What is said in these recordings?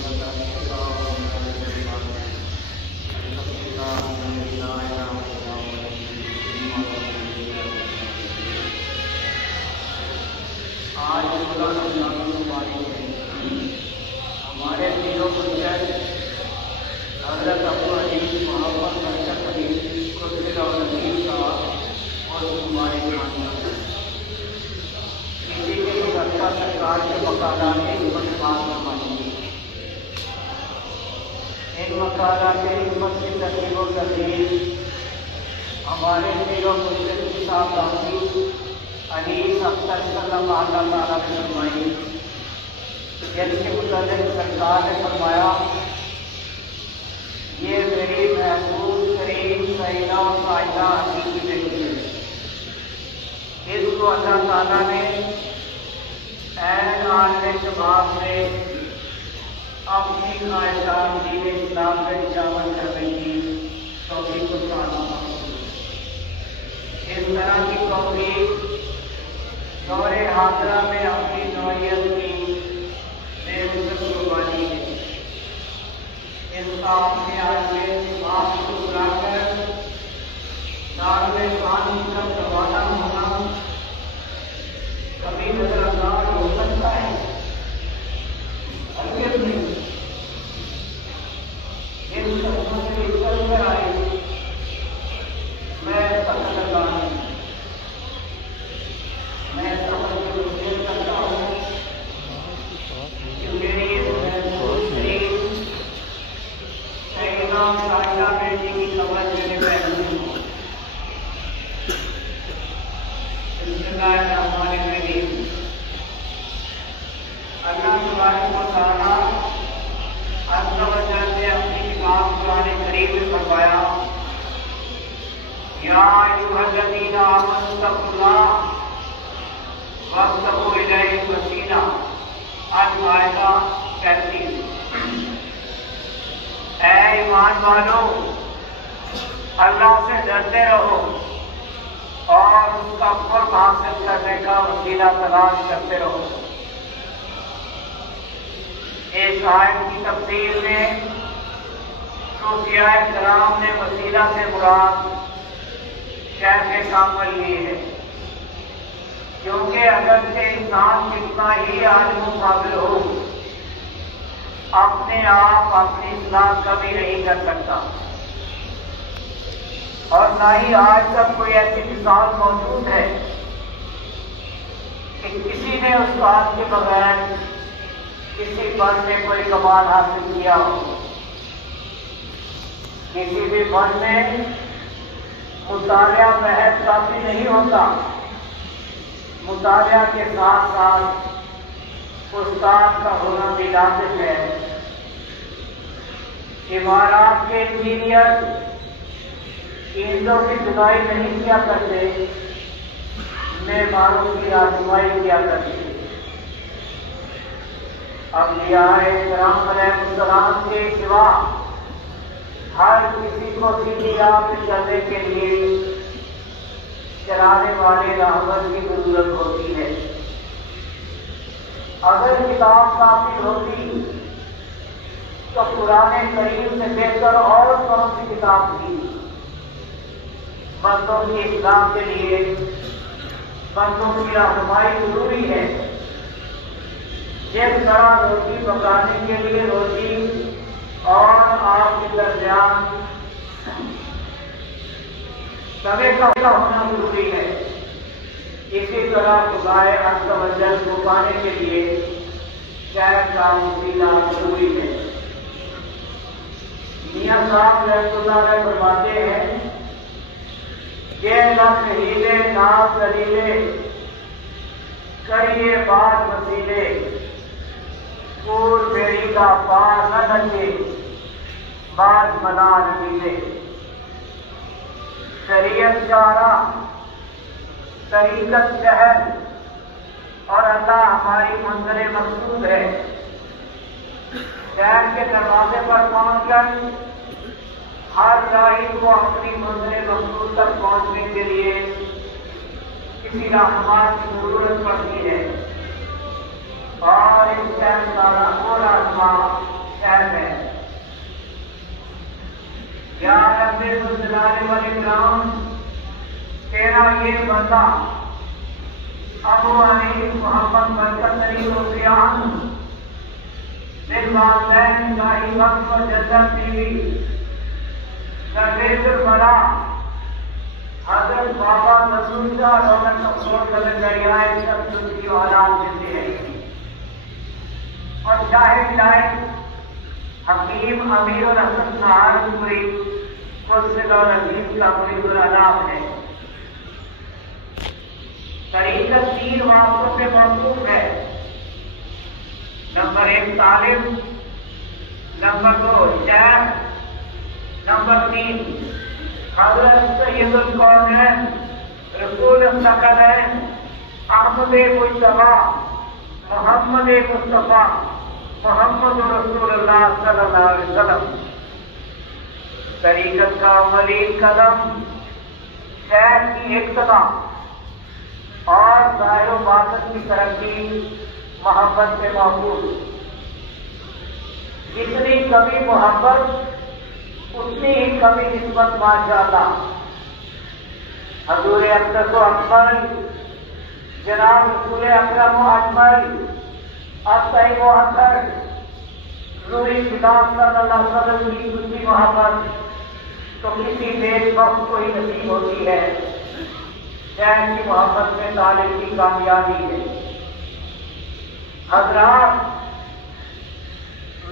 آج ہمارے پیرو بچر حضرت ابو عزیز محمد اشرف علی قدس العزیز کا اور ہمارے خاندان کسی کے گزشتہ سرکار کے مقالات حکمت فرمائیے. ان مقالات حکمت کی ترتیب و ترتیب ہمارے پیرو بچر کی صاحب علی اختر صلی اللہ تعالیٰ نے فرمائی. جن کے متعلق سرکار نے فرمایا یہ میری محبوب ترین سیدہ و سائدہ علی کی بیٹی ہے. اس کو اللہ تعالیٰ نے عین عالم شباب میں اپنی خواہشات دین اسلام میں شامل کرنے کی توفیق عطا فرمائے. اس طرح کی توفیق دور حاضرہ میں اپنی نوعیت کی بے مثل قربانی ہے. اس کا اپنے آج آپ کو بلا کر دارالے خان کا روانہ ہونا کبھی نظر انداز ہو سکتا ہے. اگر نہیں ان شخصوں سے نکل کر آئے میں سفر کرتا ہوں. میں سفر کی کوشش کرتا ہوں کہ میری سیدہ سائدہ بیٹی کی خبر میرے محفوظ ہو. ہمارے میں اللہ تبارک و تعالیٰ عز و جل نے اپنی کتاب قرآن کریم میں فرمایا یا ایھا الذین آمنوا اتقوا اللہ وابتغوا الیہ الوسیلہ. الآیہ 35. اے ایمان والو اللہ سے ڈرتے رہو اور اس کا قرب حاصل کرنے کا وسیلہ تلاش کرتے رہو. اس آیت کی تفسیر میں صوفیاء کرام نے وسیلہ سے مراد شیخ کامل لی ہے، کیونکہ اگرچہ انسان کتنا ہی عالم و قابل ہو اپنے آپ اپنی اصلاح کبھی نہیں کر سکتا، اور نہ ہی آج تک کوئی ایسی مثال موجود ہے کہ کسی نے اس بات کے بغیر کسی فن میں کوئی کمال حاصل کیا ہو. کسی بھی فن میں مطالعہ محض کافی نہیں ہوتا، مطالعہ کے ساتھ ساتھ استاد کا ہونا بھی لازم ہے. عمارات کے انجینئر اینٹوں کی جدائی نہیں کیا کرتے، معماروں کی آزمائی کیا کرتے. انبیاء کرام علیہ السلام کے سوا ہر کسی کو سیدھی راہ پہ چلنے کے لیے چلانے والے راہبر کی ضرورت ہوتی ہے. اگر کتاب کافی ہوتی تو قرآن کریم سے بہتر اور کون سی کتاب تھی؟ بندوں کی اصلاح کے لیے بندوں کی رہنمائی ضروری ہے. جس طرح روٹی پکانے کے لیے روٹی اور آگ کے درمیان توے کا ہونا ضروری ہے، اسی طرح خدائے عز و جل کو پانے کے لیے شہد کا وسیلہ ضروری ہے. میاں صاحب رحمۃ اللہ علیہ فرماتے ہیں یہ لفظ ہیلے ناز دلیلے کریے بات وسیلے پور بیڑی کا پار نہ ڈھکے بات منار ملے. شریعت شارع طریقت شہر اور اللہ ہماری منظر مقصود ہے. شہر کے دروازے پر پہنچ کر ہر راہی کو اپنی منظر مقصود تک پہنچنے کے لیے کسی رہنما کی ضرورت پڑتی ہے، اور اس شہر کا وہ رہنما شہر ہے. یا رب الجلال والاکرام، تیرا یہ بندہ ابو حنیف محمد برکت علی روزیان بالوالدین الہی وقت و جدت دیوی درویش البلا حضرت بابا رسول شاہ رونق افسوس دریائے شمس کی اولاد زندے ہیں، اور شاہد لائق حکیم امیر الحسن سہارنپوری مسجد اور عزیز کا مرید العلام ہے. طریقت 3 واقعوں پہ موقوف ہے. نمبر 1 طالب، نمبر 2 شیخ، نمبر 3 حضرت سید الکونین رسول الثقلین احمد مجتبی محمد مصطفیٰ محمد رسول اللہ صلی اللہ علیہ وسلم. طریقت کا عملی قدم، شیخ کی اقتدا اور ظاہر و باطن کی ترقی محبت سے محفوظ. جتنی کمی محبت اتنی ہی کمی نسبت ماشاءاللہ. حضور اقدس و اکمل جناب رسول اکرم و اجمل الطیب و اطہر روحی کتاب صلی اللہ علیہ وسلم کی دوسری محبت تو کسی دیش وقت کو ہی نصیب ہوتی ہے. شیخ کی محبت میں طالب کی کامیابی ہے. حضرات،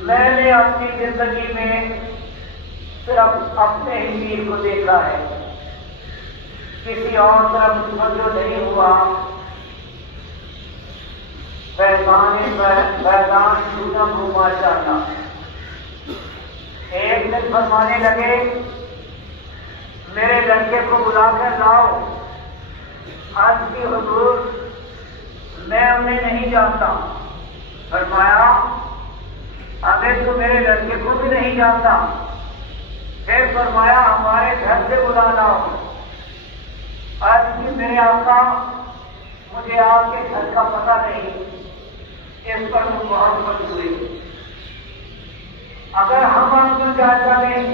میں نے اپنی زندگی میں صرف اپنے ہی پیر کو دیکھا ہے، کسی اور طرف متوجہ نہیں ہوا. میدان چھوٹا گھوما چاہتا. ایک دن فرمانے لگے میرے لڑکے کو بلا کر لاؤ. آج کی حضور میں انہیں نہیں جانتا. فرمایا اگر تو میرے لڑکے کو بھی نہیں جانتا. پھر فرمایا ہمارے گھر سے بلا لاؤ. آج کی میرے آقا مجھے آپ کے گھر کا پتہ نہیں. اس پر وہ محبت ہوئی. اگر ہم آپ کو جائزہ لیں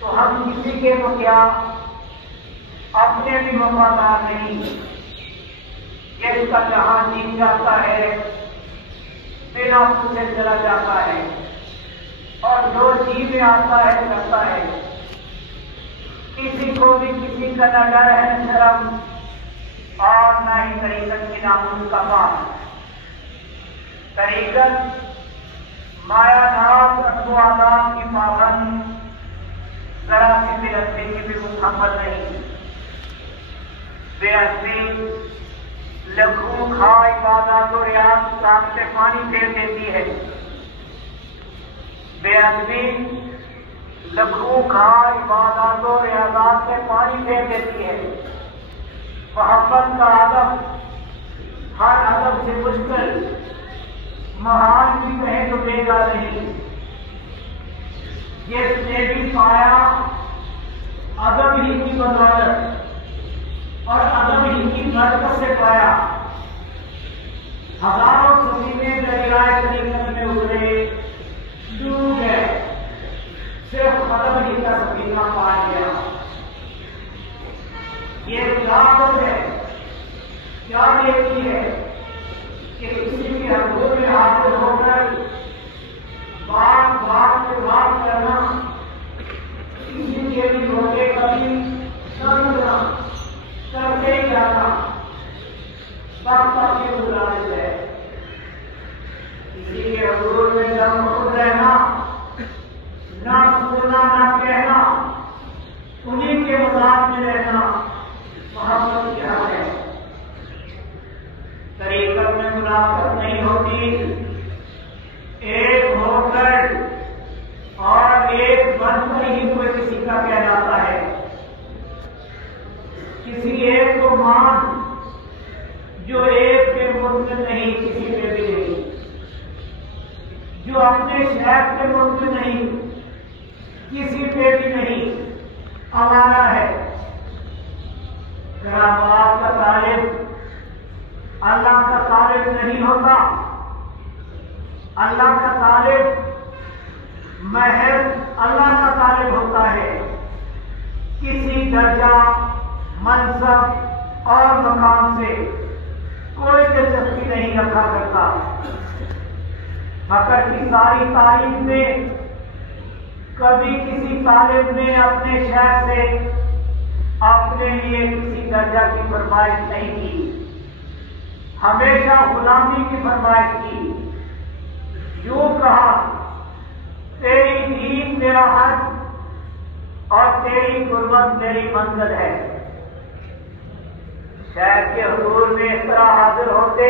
تو ہم کسی کے تو کیا اپنے بھی وفادار نہیں. جس کا جہاں جیت جاتا ہے بنا پوچھے چلا جاتا ہے، اور جو جی میں آتا ہے کرتا ہے. کسی کو بھی کسی کا نہ ڈر ہے نہ شرم، اور نہ ہی طریقت کی ناموس کا بات. طریقت مایا ناز رسم و آداب کی پابند، ذرا سی بے ادبی کی بھی مکمل نہیں. بے ادبی لکھوں کھا عبادات و ریاض کام سے پانی پھیر دیتی ہے. بے ادبی لکھوں کھا عبادات و ریاضات سے پانی پھیر دیتی ہے. محبت کا ادب ہر ادب سے مشکل، مہان بھی کہیں تو دے گا نہیں. جس نے بھی پایا ادب ہی کی بدولت اور ادب ہی کی برکت سے پایا. ہزاروں سفینے دریائے طریقت میں اترے، ڈوب گئے، صرف ادب ہی کا سفینہ پا گیا. یہ طاقت ہے، کیا دیتی ہے کہ کسی بھی حضور میں حاضر ہو کر بات بات سے بات کرنا، کسی کے بھی روکے کبھی سمجھنا، کرتے ہی جانا، سب کی گزارش ہے. کسی کے حضور میں جب خود رہنا، نہ سننا نہ کہنا، انہیں کے مذاق میں رہنا محبت کیا ہے. طریقت میں ملاقات نہیں ہوتی، ایک ہو کر اور ایک بن کر ہی کوئی کسی کا کہلاتا ہے. کسی ایک کو مان جو ایک کے ملک نہیں، کسی پہ بھی نہیں. جو اپنے شہر کے ملک نہیں، کسی پہ بھی نہیں، ہمارا ہے. کرامات کا طالب اللہ کا طالب نہیں ہوتا. اللہ کا طالب محض اللہ کا طالب ہوتا ہے، کسی درجہ، منصب اور مقام سے کوئی دلچسپی نہیں رکھا کرتا۔ مگر کی ساری تاریخ میں کبھی کسی طالب نے اپنے شیخ سے اپنے لیے کسی درجہ کی فرمائش نہیں کی، ہمیشہ غلامی کی فرمائش کی۔ یوں کہا، تیری دین میرا حق اور تیری قربت میری منزل ہے۔ شیخ کے حضور میں اس طرح حاضر ہوتے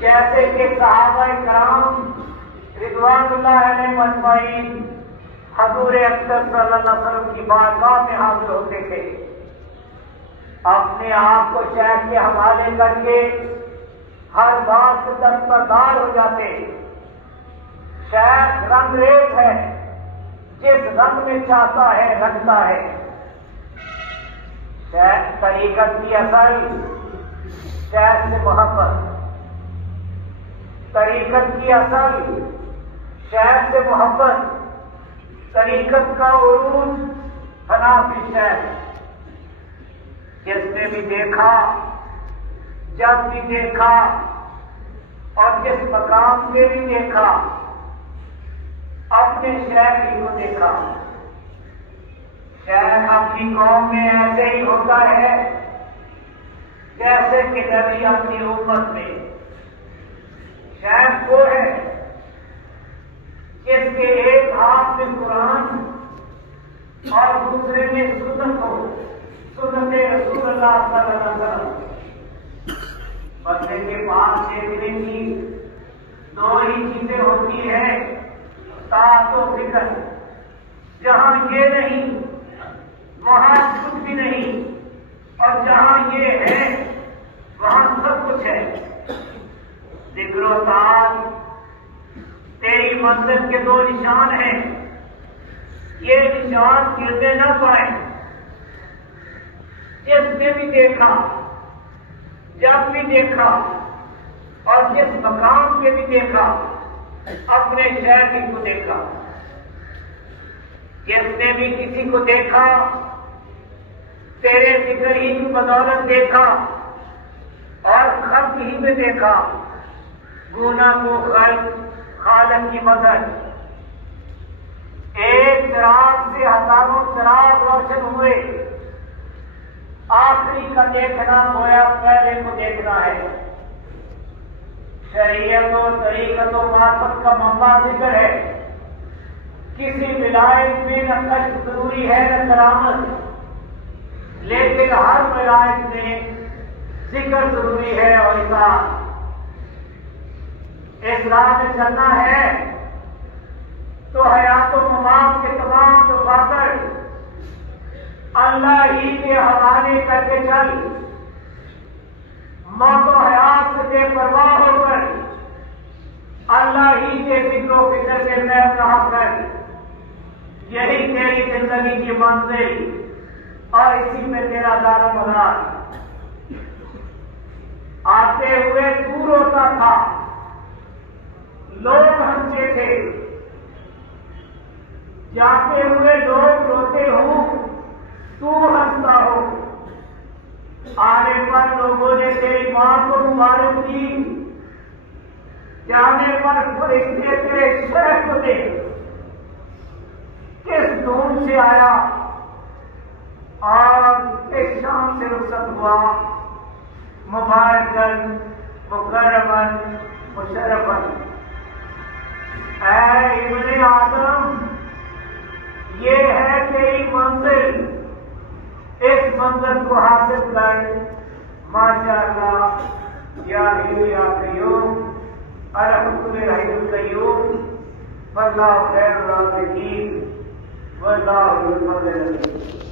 جیسے کہ صحابہ کرام رضوان اللہ علیہ مجمعین حضور اکرم صلی اللہ علیہ وسلم کی بارگاہ میں حاضر ہوتے تھے، اپنے آپ کو شیخ کے حوالے کر کے ہر بات سے دستبردار ہو جاتے۔ شیخ رنگ ریز ہے، جس رنگ میں چاہتا ہے رکھتا ہے۔ شیخ طریقت کی اصل، شیخ سے محبت، طریقت کی اصل، شیخ سے محبت، طریقت کا عروج فنا فی شیخ۔ جس نے بھی دیکھا، جب بھی دیکھا اور جس مقام سے بھی دیکھا، اپنے شیخ ہی کو دیکھا۔ شیخ اپنی قوم میں ایسے ہی ہوتا ہے جیسے کہ نبی اپنی امت میں۔ شیخ وہ ہے جس کے ایک ہاتھ میں قرآن اور دوسرے میں سنت ہو، سنت رسول اللہ صلی اللہ علیہ وسلم۔ بندے کے پاس دیکھنے کی دو ہی چیزیں ہوتی ہیں، طاعت و فکر۔ جہاں یہ نہیں وہاں کچھ بھی نہیں، اور جہاں یہ ہے وہاں سب کچھ ہے۔ ذکر و طاعت تیری منزل کے دو نشان ہیں، یہ نشان گرنے نہ پائے۔ جس نے بھی دیکھا، جب بھی دیکھا اور جس مقام پہ بھی دیکھا، اپنے شیخ ہی کو دیکھا۔ جس نے بھی کسی کو دیکھا، تیرے ذکر ہی کی بدولت دیکھا اور خلق ہی میں دیکھا۔ گونا کو خلق، خالق کی مدد۔ ایک چراغ سے ہزاروں چراغ روشن ہوئے، آخری کا دیکھنا گویا پہلے کو دیکھنا ہے۔ شریعت و طریقت و معرفت کا منبع ذکر ہے۔ کسی ولایت میں نہ کشف ضروری ہے نہ کرامت، لیکن ہر ولایت میں ذکر ضروری ہے اور اطاعت۔ اس راہ میں چلنا ہے تو حیات و ممات کے تمام دفاتر اللہ ہی کے حوالے کر کے چل۔ موت و حیات سے بے پرواہ ہو کر اللہ ہی کے ذکر و فکر سے محو رہا کر۔ یہی تیری زندگی کی منزل اور اسی میں تیرا دار و مدار۔ آتے ہوئے تو روتا تھا، لوگ ہنستے تھے، جاتے ہوئے لوگ روتے ہوں تو ہنستا ہو۔ آنے پر لوگوں نے تیری ماں کو مبارک دی، جانے پر فرشتے تیرے شیخ کو دے۔ کس دھوم سے آیا اور کس شام سے رخصت ہوا، مبارکن مکرمن مشرفن۔ اے ابن آدم، یہ ہے تیری منزل، اس منزل کو حاصل کر۔ ماشاءاللہ یا حیو یا قیوم، الحمد للہ حی القیوم، واللہ خیر الرازقین، واللہ ذو الفضل العظیم۔